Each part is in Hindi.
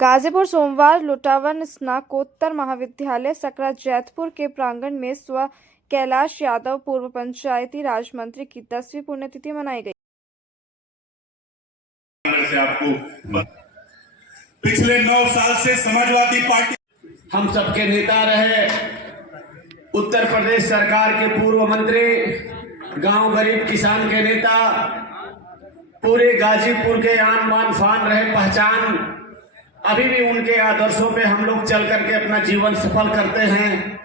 गाजीपुर सोमवार लुटावन स्नातकोत्तर महाविद्यालय सकरा जैतपुर के प्रांगण में स्व कैलाश यादव पूर्व पंचायती राज मंत्री की 10वीं पुण्यतिथि मनाई गई। से आपको पिछले 9 साल से समाजवादी पार्टी हम सबके नेता रहे, उत्तर प्रदेश सरकार के पूर्व मंत्री, गांव गरीब किसान के नेता, पूरे गाजीपुर के आन बान फान रहे पहचान। अभी भी उनके आदर्शों पे हम लोग चल करके अपना जीवन सफल करते हैं।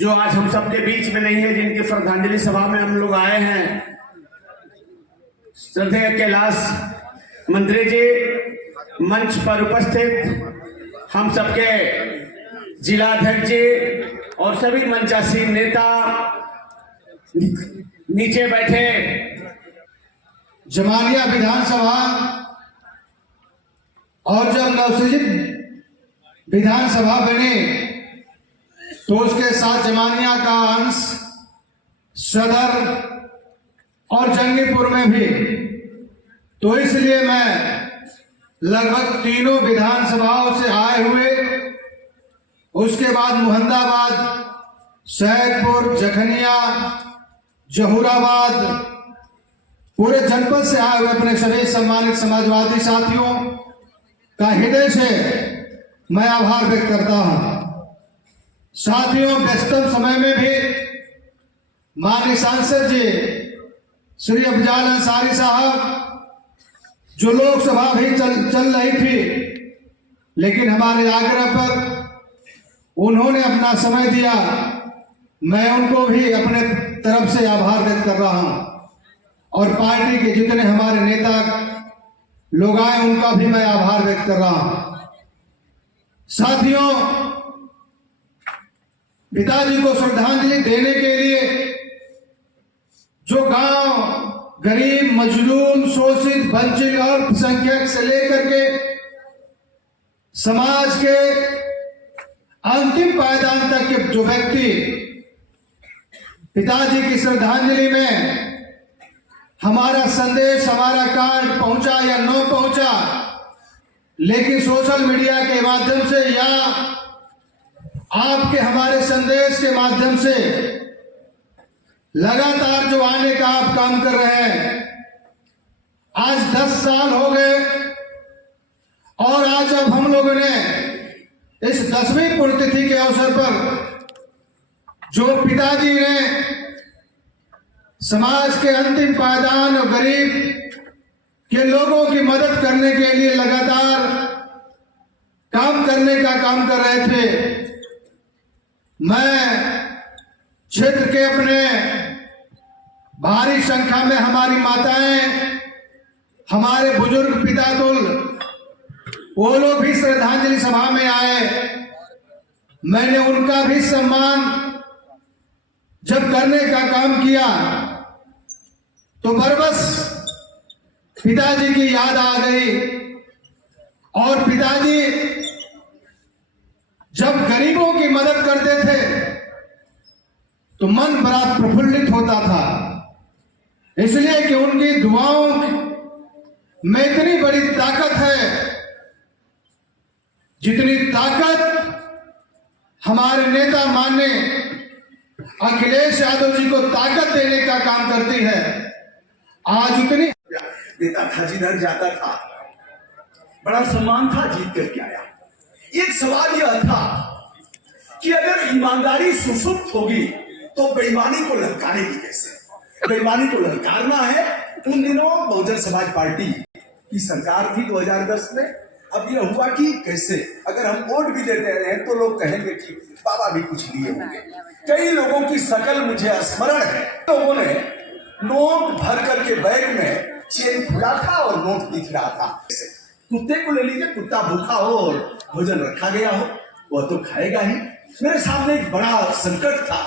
जो आज हम सबके बीच में नहीं है, जिनकी श्रद्धांजलि सभा में हम लोग आए हैं, श्रद्धेय कैलाश मंत्री जी, मंच पर उपस्थित हम सबके जिलाध्यक्ष जी और सभी मंचासीन नेता, नीचे बैठे जमानिया विधानसभा और जब नवसृजित विधानसभा बने तो उसके साथ जमानिया का अंश सदर और जंगीपुर में भी। तो इसलिए मैं लगभग तीनों विधानसभाओं से आए हुए, उसके बाद मुहंदाबाद, सैदपुर, जखनिया, जहूराबाद, पूरे जनपद से आए हुए अपने सभी सम्मानित समाजवादी साथियों का हृदय से मैं आभार व्यक्त करता हूं। साथियों, व्यस्तम समय में भी माननीय सांसद जी श्री अफजाल अंसारी साहब, जो लोकसभा भी चल रही थी, लेकिन हमारे आग्रह पर उन्होंने अपना समय दिया। मैं उनको भी अपने तरफ से आभार व्यक्त कर रहा हूं और पार्टी के जितने हमारे नेता लोग आए उनका भी मैं आभार व्यक्त कर रहा हूं। साथियों, पिताजी को श्रद्धांजलि देने के लिए जो गांव गरीब, मजलूम, शोषित, वंचित और अल्पसंख्यक से लेकर के समाज के अंतिम पायदान तक के जो व्यक्ति पिताजी की श्रद्धांजलि में हमारा संदेश, हमारा कार्ड पहुंचा या न पहुंचा, लेकिन सोशल मीडिया के माध्यम से या आपके हमारे संदेश के माध्यम से लगातार जो आने का आप काम कर रहे हैं, आज 10 साल हो गए और आज अब हम लोगों ने इस 10वीं पुण्यतिथि के अवसर पर जो पिताजी ने समाज के अंतिम पायदान और गरीब के लोगों की मदद करने के लिए लगातार काम करने का काम कर रहे थे। मैं क्षेत्र के अपने भारी संख्या में हमारी माताएं, हमारे बुजुर्ग पितातुल, वो लोग भी श्रद्धांजलि सभा में आए। मैंने उनका भी सम्मान जब करने का काम किया तो बरबस पिताजी की याद आ गई और पिताजी जब गरीबों की मदद करते थे तो मन बड़ा प्रफुल्लित होता था, इसलिए कि उनकी दुआओं में इतनी बड़ी ताकत है, जितनी ताकत हमारे नेता माननीय अखिलेश यादव जी को ताकत देने का काम करती है। आज उतनी देता था, जिधर जाता था बड़ा सम्मान था, जीत करके आया। एक सवाल यह था कि अगर ईमानदारी सुसुप्त होगी तो बेईमानी को ललकारेगी कैसे? बेईमानी को ललकारना है। उन दिनों बहुजन समाज पार्टी की सरकार थी 2010 में। अब यह हुआ कि कैसे अगर हम वोट भी देते रहे तो लोग कहेंगे कि बाबा भी कुछ लिए होंगे। कई लोगों की शकल मुझे स्मरण है, लोगों ने नोट भर करके बैग में चेन खुला था और नोट दिख रहा था। कुत्ते को ले लीजिए, कुत्ता भूखा हो और भोजन रखा गया हो, वह तो खाएगा ही। मेरे सामने एक बड़ा संकट था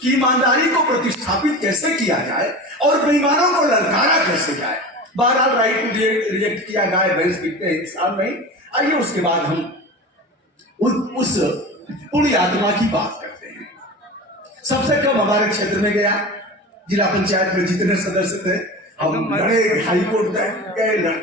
कि ईमानदारी को प्रतिष्ठापित कैसे किया जाए और बेईमानों को ललकारा कैसे जाए। बहरहाल राइट टू रिजेक्ट किया, गाय भैंस बिकते हैं, इंसान नहीं। आइए उसके बाद हम उस पुण्य आत्मा की बात करते हैं। सबसे कम हमारे क्षेत्र में गया, जिला पंचायत में जितने सदस्य थे हम लड़े, हाईकोर्ट गए,